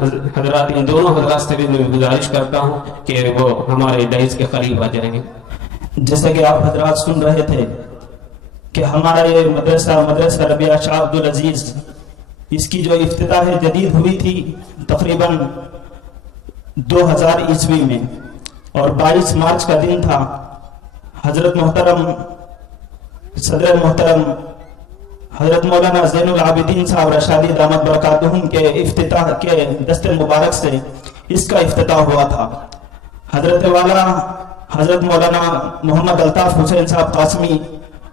حضرات ان دونوں حضرات سے بھی میں گزارش کرتا ہوں کہ وہ ہمارے ڈائز کے قریب آ جائیں۔ جیسے کہ آپ حضرات سن رہے تھے کہ ہمارا یہ مدرسہ ربیہ شاہ عبدالعزیز، اس کی جو افتتاح جدید ہوئی تھی تقریباً 2000 عیسوی میں، اور 22 مارچ کا دن تھا۔ حضرت محترم صدر محترم حضرت مولانا زین العابدین صاحب رشادی دامت برکاتہم کے افتتاح کے دست مبارک سے اس کا افتتاح ہوا تھا۔ حضرت والا حضرت مولانا محمد الطاف حسین صاحب قاسمی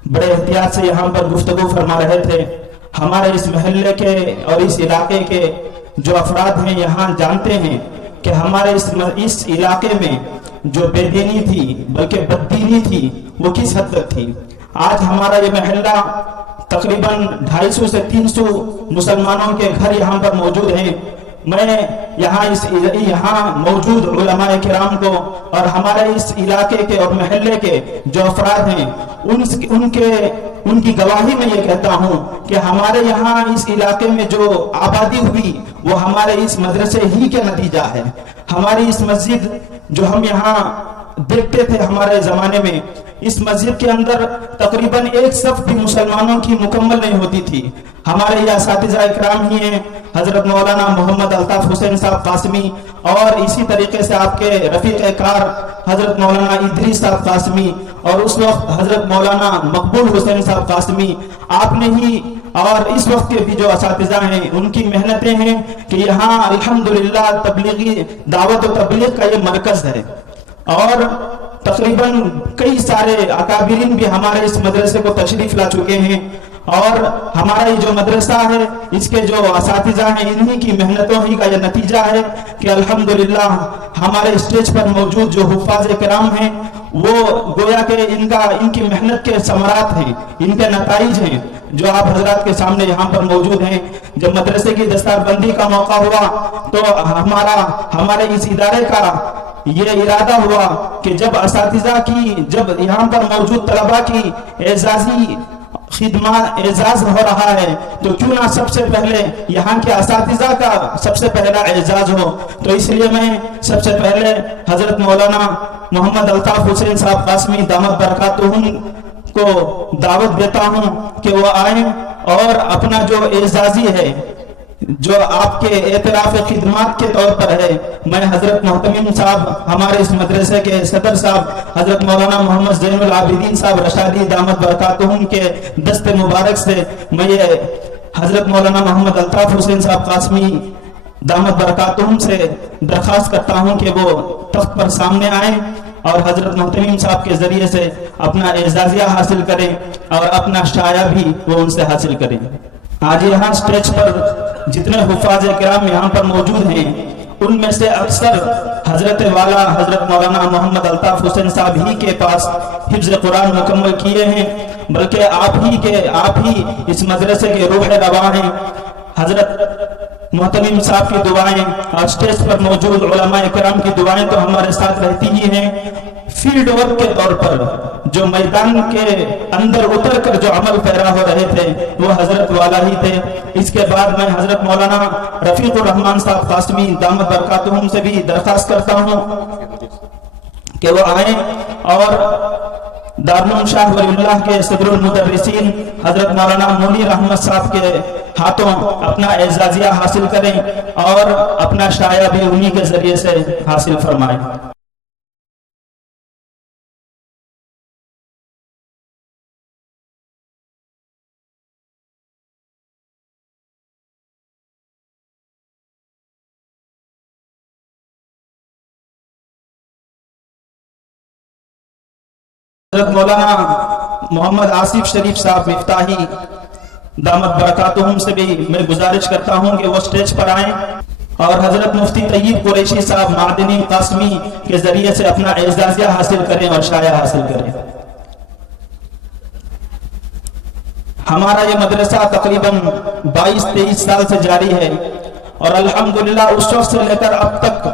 بڑے احتیاط سے یہاں پر گفتگو فرما رہے تھے۔ ہمارے اس محلے کے اور اس علاقے کے جو افراد ہیں یہاں جانتے ہیں کہ ہمارے اس علاقے میں جو بے دینی تھی بلکہ بددینی تھی وہ کس حد تک تھی۔ آج ہمارا یہ محلہ تقریباً 250 سے 300 مسلمانوں کے گھر یہاں پر موجود ہیں۔ میں یہاں موجود علماء کرام کو اور ہمارے اس علاقے کے اور محلے کے جو افراد ہیں ان کی گواہی میں یہ کہتا ہوں کہ ہمارے یہاں اس علاقے میں جو آبادی ہوئی وہ ہمارے اس مدرسے ہی کے نتیجہ ہے۔ ہماری اس مسجد جو ہم یہاں دیکھتے تھے ہمارے زمانے میں، اس مسجد کے اندر تقریباً ایک صف بھی مسلمانوں کی مکمل نہیں ہوتی تھی۔ ہمارے یہ اساتذہ اکرام ہی ہیں، حضرت مولانا محمد الطاف حسین صاحب قاسمی، اور اسی طریقے سے آپ کے رفیق کار حضرت مولانا ادریس صاحب قاسمی، اور اس وقت حضرت مولانا مقبول حسین صاحب قاسمی، آپ نے ہی اور اس وقت کے بھی جو اساتذہ ہیں ان کی محنتیں ہیں کہ یہاں الحمدللہ تبلیغی دعوت و تبلیغ کا یہ مرکز ہے، اور تقریباً کئی سارے اکابرین بھی ہمارے اس مدرسے کو تشریف لا چکے ہیں، اور ہمارا یہ جو مدرسہ ہے اس کے جو اساتذہ ہیں انہی کی محنتوں ہی کا یہ نتیجہ ہے کہ الحمدللہ ہمارے اسٹیج پر موجود جو حفاظ کرام ہیں وہ گویا کہ ان کی محنت کے ثمرات ہیں، ان کے نتائج ہیں جو آپ حضرات کے سامنے یہاں پر موجود ہیں۔ جب مدرسے کی دستار بندی کا موقع ہوا تو ہمارے اس ادارے کا یہ ارادہ ہوا کہ جب اساتذہ کی جب یہاں پر موجود طلباء کی اعزازی خدمات اعزاز ہو رہا ہے تو کیوں نہ سب سے پہلے یہاں کے اساتذہ کا سب سے پہلا اعزاز ہو۔ تو اس لیے میں سب سے پہلے حضرت مولانا محمد الطاف حسین صاحب قاسمی دامت برکاتہم کو دعوت دیتا ہوں کہ وہ آئیں اور اپنا جو اعزازی ہے جو آپ کے اعتراف خدمات کے طور پر ہے، میں حضرت محتمم صاحب ہمارے اس مدرسے کے صدر صاحب حضرت مولانا محمد زین العابدین صاحب رشادی دامت برکاتہم کے دست مبارک سے میں یہ حضرت مولانا محمد الطاف حسین صاحب قاسمی دامت برکاتہم سے درخواست کرتا ہوں کہ وہ تخت پر سامنے آئیں اور حضرت محتمم صاحب کے ذریعے سے اپنا اعزازیہ حاصل کریں اور اپنا شایہ بھی وہ ان سے حاصل کریں۔ آج یہاں سٹیج پر جتنے حفاظ کرام یہاں پر موجود ہیں ان میں سے اکثر حضرت والا حضرت مولانا محمد الطاف حسین صاحب ہی کے پاس حفظ قرآن مکمل کیے ہیں، بلکہ آپ ہی اس مدرسے کے روح رواں ہیں۔ حضرت محتمم صاحب کی دعائیں اور سٹیج پر موجود علماء کرام کی دعائیں تو ہمارے ساتھ رہتی ہی ہیں۔ فیلڈ ورک کے طور پر جو میدان کے اندر اتر کر جو عمل پیرا ہو رہے تھے وہ حضرت والا ہی تھے۔ اس کے بعد میں حضرت مولانا رفیق الرحمان صاحب قاسمی دامت برکاتہم سے بھی درخواست کرتا ہوں کہ وہ آئیں اور دارالعلوم شاہ ولی اللہ کے صدر المدرسین حضرت مولانا منیر احمد صاحب کے ہاتھوں اپنا اعزازیہ حاصل کریں اور اپنا شایہ بھی انہی کے ذریعے سے حاصل فرمائیں۔ حضرت مولانا محمد آصف شریف صاحب مفتاحی دامت برکاتہم سے بھی میں گزارش کرتا ہوں کہ وہ سٹیج پر آئیں اور حضرت مفتی طیب قریشی صاحب معدنی قاسمی کے ذریعے سے اپنا اعزازیہ حاصل کریں اور شایہ حاصل کریں۔ ہمارا یہ مدرسہ تقریباً 22-23 سال سے جاری ہے اور الحمدللہ اس وقت سے لے کر اب تک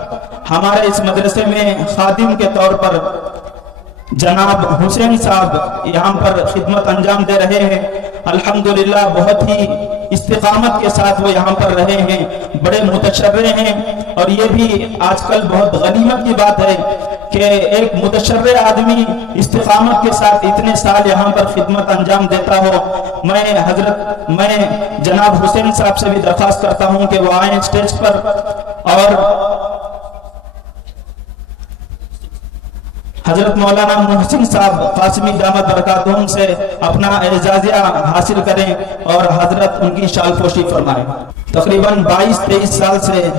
ہمارے اس مدرسے میں خادم کے طور پر جناب حسین صاحب یہاں پر خدمت انجام دے رہے ہیں۔ الحمدللہ بہت ہی استقامت کے ساتھ وہ یہاں پر رہے ہیں، بڑے متشرع ہیں. اور یہ بھی آج کل بہت غنیمت کی بات ہے کہ ایک متشرع آدمی استقامت کے ساتھ اتنے سال یہاں پر خدمت انجام دیتا ہو. میں جناب حسین صاحب سے بھی درخواست کرتا ہوں کہ وہ آئیں اسٹیج پر اور حضرت مولانا محسن صاحب قاسمی دامت برکاتہم سے اپنا اعزازیہ حاصل کریں اور حضرت ان کی شال پوشی فرمائیں. تقریباً 22-23 سال سے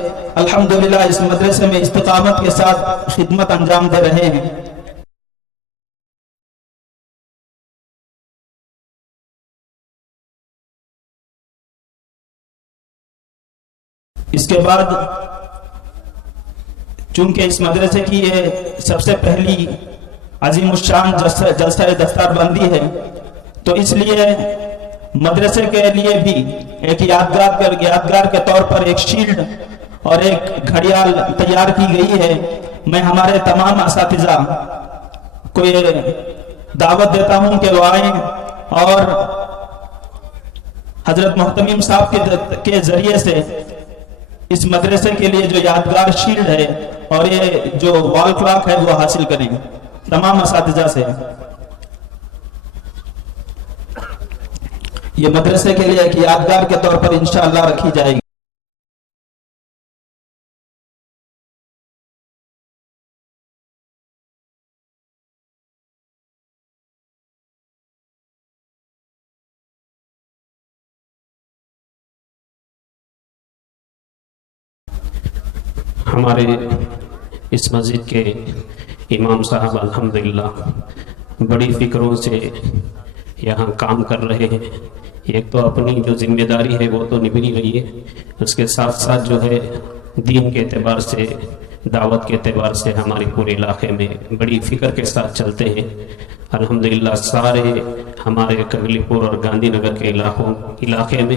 الحمدللہ اس مدرسے میں استقامت کے ساتھ خدمت انجام دے رہے ہیں. اس کے بعد چونکہ اس مدرسے کی یہ سب سے پہلی عظیم الشان جلسہ دستار بندی ہے، تو اس لیے مدرسے کے لیے بھی ایک یادگار کے طور پر ایک شیلڈ اور ایک گھڑیال تیار کی گئی ہے. میں ہمارے تمام اساتذہ کو یہ دعوت دیتا ہوں کہ وہ آئیں اور حضرت محتمیم صاحب کے ذریعے سے اس مدرسے کے لیے جو یادگار شیلڈ ہے اور یہ جو وال کلاک ہے وہ حاصل کریں تمام اساتذہ سے. یہ مدرسے کے لیے ایک یادگار کے طور پر انشاءاللہ رکھی جائے گی. ہمارے اس مسجد کے امام صاحب الحمدللہ بڑی فکروں سے یہاں کام کر رہے ہیں. ایک تو اپنی جو ذمہ داری ہے وہ تو نبھنی رہی ہے، اس کے ساتھ ساتھ جو ہے دین کے اعتبار سے، دعوت کے اعتبار سے ہمارے پورے علاقے میں بڑی فکر کے ساتھ چلتے ہیں. الحمدللہ سارے ہمارے کگلی پور اور گاندھی نگر کے علاقے میں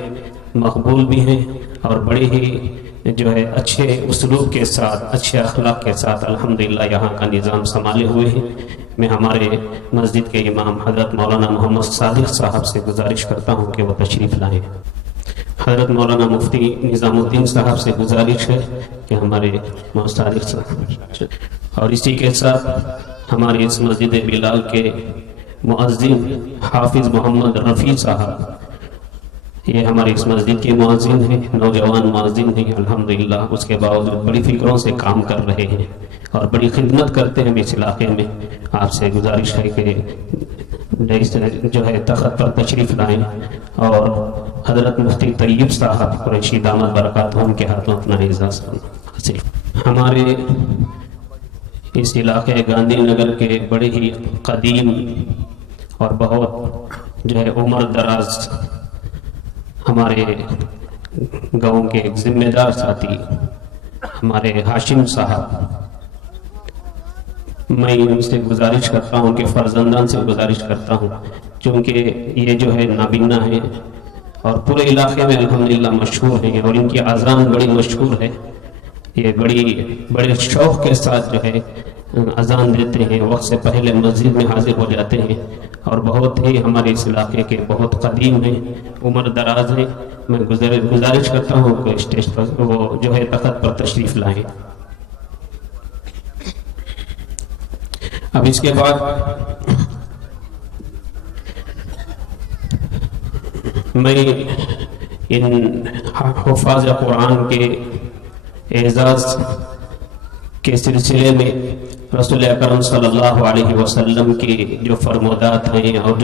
مقبول بھی ہیں اور بڑے ہی جو ہے اچھے اسلوب کے ساتھ، اچھے اخلاق کے ساتھ الحمدللہ یہاں کا نظام سنبھالے ہوئے ہیں. میں ہمارے مسجد کے امام حضرت مولانا محمد صادق صاحب سے گزارش کرتا ہوں کہ وہ تشریف لائیں. حضرت مولانا مفتی نظام الدین صاحب سے گزارش ہے کہ ہمارے محمد صادق صاحب، اور اسی کے ساتھ ہمارے اس مسجد بلال کے مؤذن حافظ محمد رفیع صاحب، یہ ہماری اس مسجد کے مؤذن ہیں، نوجوان مؤذن ہیں الحمدللہ. اس کے باوجود بڑی فکروں سے کام کر رہے ہیں اور بڑی خدمت کرتے ہیں اس علاقے میں. آپ سے گزارش ہے کہ جو ہے تخت پر تشریف لائیں اور حضرت مفتی طیب صاحب قریشی دامت برکاتہم کے ہاتھوں اپنا اعزاز حاصل. ہمارے اس علاقے گاندھی نگر کے بڑے ہی قدیم اور بہت جو ہے عمر دراز ہمارے گاؤں کے ایک ذمہ دار ساتھی ہمارے ہاشم صاحب، میں ان سے گزارش کرتا ہوں کہ فرزندان سے گزارش کرتا ہوں، چونکہ یہ جو ہے نابینا ہے اور پورے علاقے میں الحمدللہ مشہور ہیں اور ان کی اذان بڑی مشہور ہے. یہ بڑے شوق کے ساتھ جو ہے اذان دیتے ہیں، وقت سے پہلے مسجد میں حاضر ہو جاتے ہیں اور بہت ہی ہمارے اس علاقے کے بہت قدیم ہیں، عمر دراز ہیں. میں گزارش کرتا ہوں کہ اسٹیج پر وہ جو ہے تخت پر تشریف لائیں. اب اس کے بعد میں ان حفاظ قرآن کے اعزاز کے سلسلے میں رسول اکرم صلی اللہ علیہ وسلم کی جو فرمودات ہیں اور جو